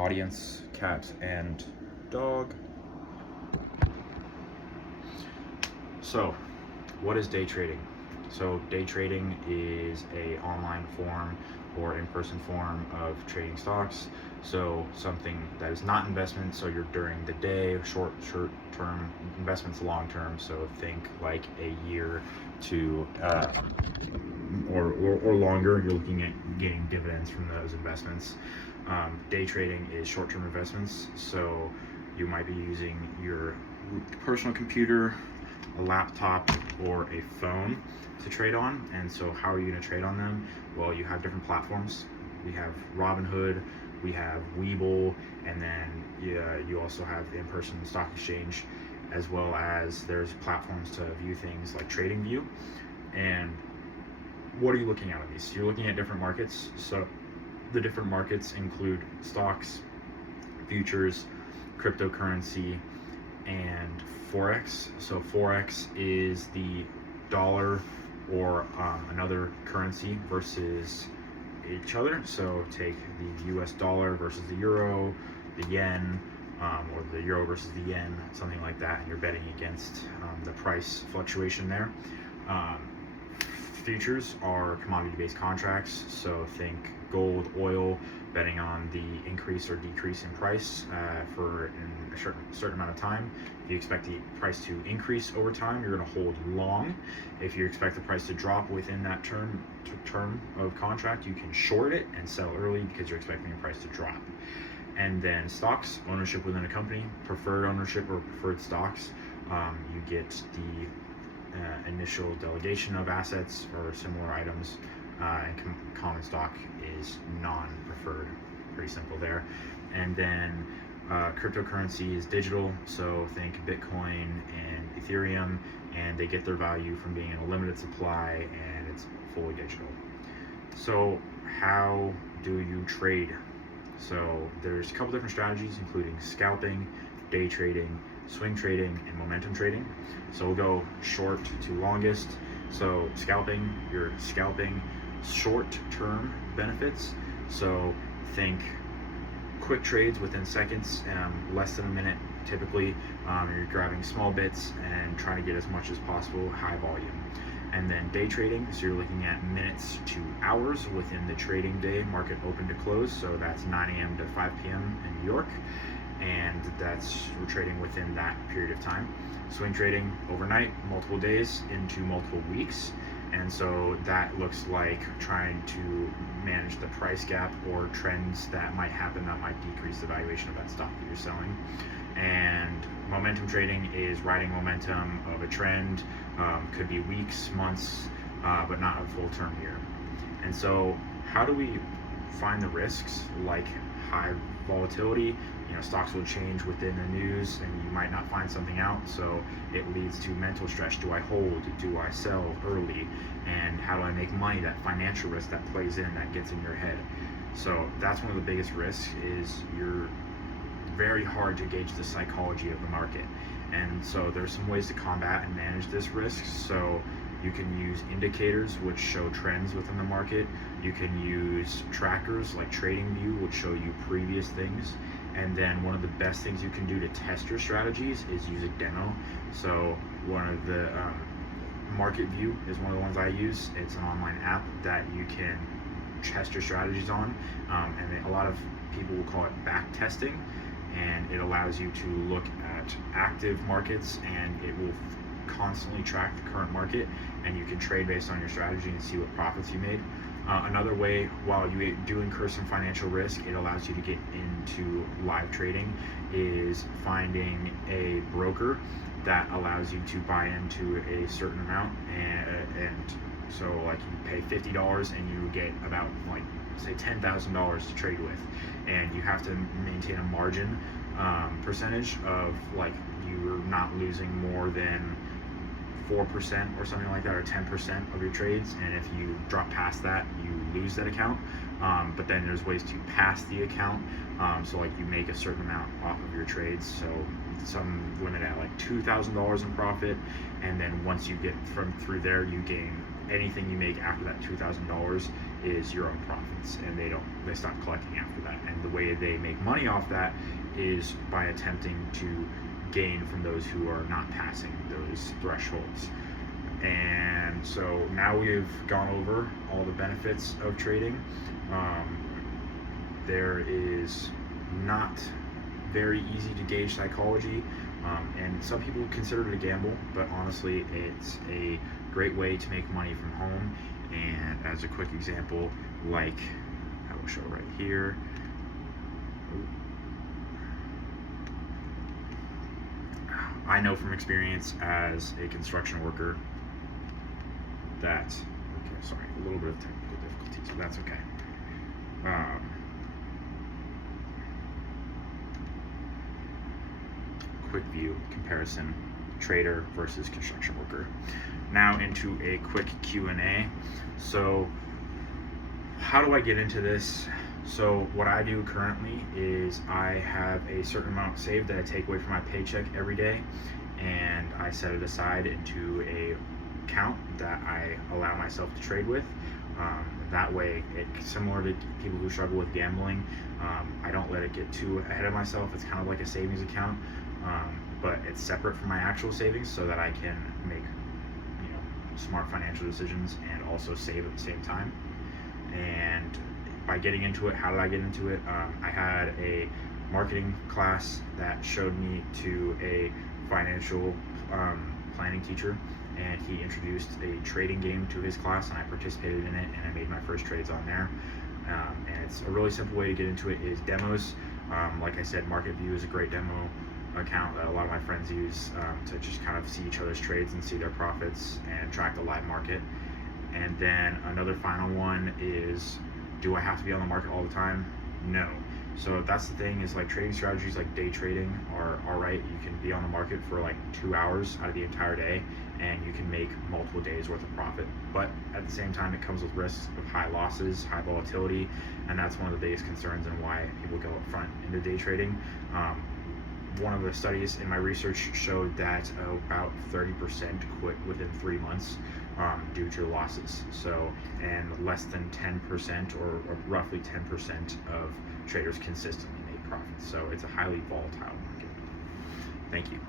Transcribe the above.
audience, cat and dog. So, what is day trading? So day trading is a online form or in-person form of trading stocks. So something that is not investment, so you're during the day, short-term investments, long-term. So think like a year to or longer. You're looking at getting dividends from those investments. Day trading is short-term investments. So you might be using your personal computer, a laptop, or a phone to trade on. And so how are you going to trade on them? Well, you have different platforms. We have Robinhood, we have Webull, and then you also have the in-person stock exchange, as well as there's platforms to view things like TradingView. And what are you looking at on these? You're looking at different markets. So the different markets include stocks, futures, cryptocurrency, and Forex. So Forex is the dollar or another currency versus each other. So take the US dollar versus the euro, the yen, or the euro versus the yen, something like that, and you're betting against the price fluctuation there. Futures are commodity-based contracts, so think gold, oil, betting on the increase or decrease in price for a certain amount of time. If you expect the price to increase over time, you're going to hold long. If you expect the price to drop within that term of contract, you can short it and sell early because you're expecting the price to drop. And then stocks, ownership within a company, preferred ownership or preferred stocks. You get the initial delegation of assets or similar items, and common stock is non-preferred. Pretty simple there. And then cryptocurrency is digital, so think Bitcoin and Ethereum, and they get their value from being in a limited supply, and it's fully digital. So how do you trade? So there's a couple different strategies, including scalping, day trading, swing trading, and momentum trading. So we'll go short to longest. So scalping, you're scalping short-term benefits. So think quick trades within seconds, less than a minute typically. You're grabbing small bits and trying to get as much as possible, high volume. And then day trading, so you're looking at minutes to hours within the trading day, market open to close. So that's 9 a.m. to 5 p.m. in New York. And we're trading within that period of time. Swing trading overnight, multiple days into multiple weeks. And so that looks like trying to manage the price gap or trends that might happen that might decrease the valuation of that stock that you're selling. And momentum trading is riding momentum of a trend, could be weeks, months, but not a full term year. And so how do we find the risks? Like high volatility, stocks will change within the news and you might not find something out, so it leads to mental stress. Do I hold? Do I sell early? And how do I make money? That financial risk that plays in, that gets in your head. So that's one of the biggest risks, is you're very hard to gauge the psychology of the market. And so there's some ways to combat and manage this risk. So you can use indicators which show trends within the market. You can use trackers like TradingView, which show you previous things. And then one of the best things you can do to test your strategies is use a demo. So one of the MarketView is one of the ones I use. It's an online app that you can test your strategies on, and a lot of people will call it back testing. And it allows you to look at active markets, and it will constantly track the current market, and you can trade based on your strategy and see what profits you made. Another way, while you do incur some financial risk, it allows you to get into live trading, is finding a broker that allows you to buy into a certain amount, and so like you pay $50 and you get about like say $10,000 to trade with, and you have to maintain a margin percentage of like you're not losing more than 4% or something like that, or 10% of your trades. And if you drop past that, you lose that account. But then there's ways to pass the account. So like you make a certain amount off of your trades. So some limit at like $2,000 in profit. And then once you get through there, you gain anything you make after that $2,000 is your own profits, and they stop collecting after that. And the way they make money off that is by attempting to gain from those who are not passing those thresholds. And so now we've gone over all the benefits of trading. There is not very easy to gauge psychology, and some people consider it a gamble, but honestly it's a great way to make money from home. And as a quick example, like I will show right here, I know from experience as a construction worker that, okay, sorry, a little bit of technical difficulties, but that's okay. Quick view comparison, trader versus construction worker. Now into a quick Q&A. So how do I get into this? So what I do currently is I have a certain amount saved that I take away from my paycheck every day, and I set it aside into a account that I allow myself to trade with. That way, it's similar to people who struggle with gambling. I don't let it get too ahead of myself. It's kind of like a savings account, but it's separate from my actual savings so that I can make smart financial decisions and also save at the same time. And by getting into it, how did I get into it? I had a marketing class that showed me to a financial planning teacher, and he introduced a trading game to his class, and I participated in it, and I made my first trades on there. And it's a really simple way to get into it is demos. Like I said, MarketView is a great demo account that a lot of my friends use to just kind of see each other's trades and see their profits and track the live market. And then another final one is, do I have to be on the market all the time? No. So that's the thing, is like trading strategies like day trading are alright. You can be on the market for like 2 hours out of the entire day, and you can make multiple days worth of profit. But at the same time, it comes with risks of high losses, high volatility, and that's one of the biggest concerns and why people go up front into day trading. One of the studies in my research showed that about 30% quit within 3 months due to losses. So, and less than 10% or roughly 10% of traders consistently make profits. So it's a highly volatile market. Thank you.